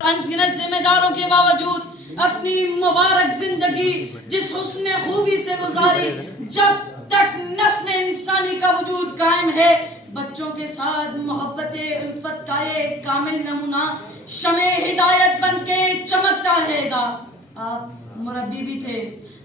अनगिनत जिम्मेदारों के बावजूद अपनी मुबारक जिंदगी जिस हुस्न खूबी से गुजारी, जब तक नस्ल इंसानी का वजूद कायम है, बच्चों के साथ मोहब्बत उल्फत का एक कामिल नमूना शमे हिदायत बन के चमकता रहेगा। आप मुरब्बी भी थे,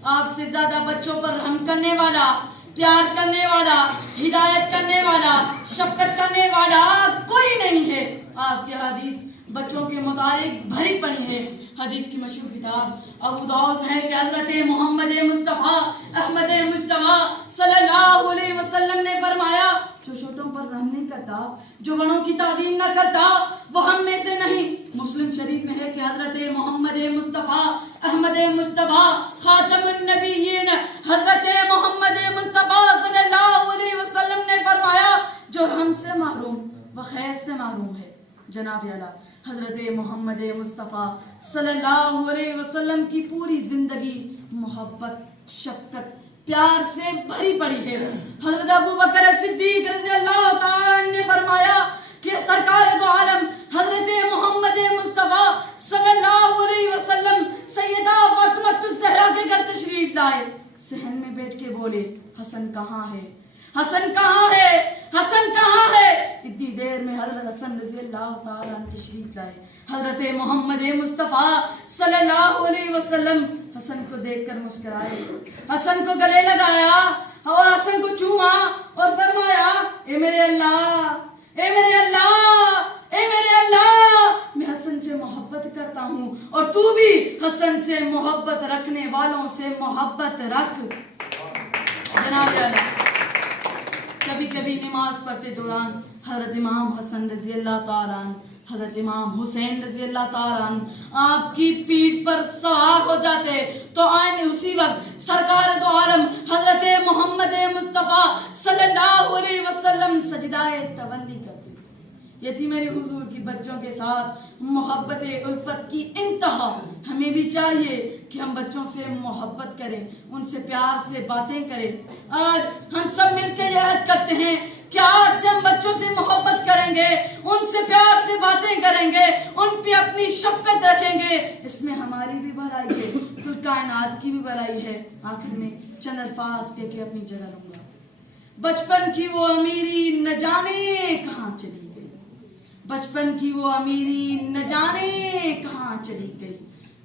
आपसे ज्यादा बच्चों पर रहम करने वाला, प्यार करने वाला, हिदायत करने वाला, शफकत करने वाला कोई नहीं है। आपकी हदीस बच्चों के मुतालिक भरी पड़ी है। हदीस की मशहूर किताब अबू दाऊद में है कि हजरत मोहम्मद मुस्तफ़ा अहमद मुस्तफ़ा सल्लल्लाहु अलैहि वसल्लम ने फरमाया, जो छोटों पर रहम नहीं करता, जो बड़ों की ताज़ीम न करता, वो हम में से नहीं। मुस्लिम शरीफ में है कि हजरत मोहम्मद मुस्तफ़ा अहमद मुस्तफ़ा खातमुन नबिय्यीन हजरत मोहम्मद मुस्तफ़ा सल्लल्लाहु अलैहि वसल्लम ने फरमाया, जो रहम से महरूम व खैर से महरूम है। जनाब आला हजरत मोहम्मद मुस्तफ़ा सल्लल्लाहु अलैहि वसल्लम की पूरी जिंदगी मोहब्बत, शफकत, प्यार से भरी पड़ी है। हजरत अबू बकर सिद्दीक रज़ियल्लाहु ताला ने फरमाया कि सरकार दो आलम हजरत मोहम्मद मुस्तफ़ा सल्लल्लाहु अलैहि वसल्लम सैयदा फातिमा ज़हरा के घर तशरीफ लाए। सहन में बैठ के बोले, हसन कहाँ है, हसन कहाँ है, हसन कहाँ है। इतनी देर में हजरत हसन रज़ियल्लाहु ताला तशरीफ लाए। हजरत मोहम्मद मुस्तफ़ा सल्लल्लाहु अलैहि वसल्लम हसन को देखकर मुस्कुराए, हसन को गले लगाया और हसन को चूमा और फरमाया, ए मेरे अल्लाह, ए मेरे अल्लाह, ए मेरे अल्लाह, मैं हसन से मोहब्बत करता हूँ और तू भी हसन से मोहब्बत रखने वालों से मोहब्बत रख। जनाब कभी कभी नमाज पढ़ते दौरान हजरत इमाम हसन रज़ियल्लाहु ताला हजरत इमाम हुसैन रज़ियल्लाहु ताला आपकी पीठ पर सवार हो जाते, तो आइन उसी वक्त सरकार दो आलम हजरत मोहम्मद मुस्तफ़ा सल्लल्लाहु अलैहि वसल्लम सजदाए तवल्ली करते। ये थी मेरे हुजूर की बच्चों के साथ मोहब्बत उल्फत की इंतहा। हमें भी चाहिए कि हम बच्चों से मोहब्बत करें, उनसे प्यार से बातें करें। आज हम सब मिलकर यह अहद करते हैं कि आज से हम बच्चों से मोहब्बत करेंगे, उनसे प्यार से बातें करेंगे, उन पे अपनी शफकत रखेंगे। इसमें हमारी भी भलाई है, कुल कायनात की भी भलाई है। आखिर में चंद अल्फाज कह के अपनी जगह लूंगा। बचपन की वो अमीरी न जाने कहाँ चली गई, बचपन की वो अमीरी न जाने कहाँ चली गई।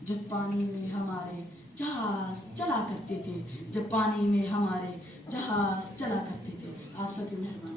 जब पानी में हमारे जहाज चला करते थे, जब पानी में हमारे जहाज चला करते थे। आप सबकी मेहरबानी।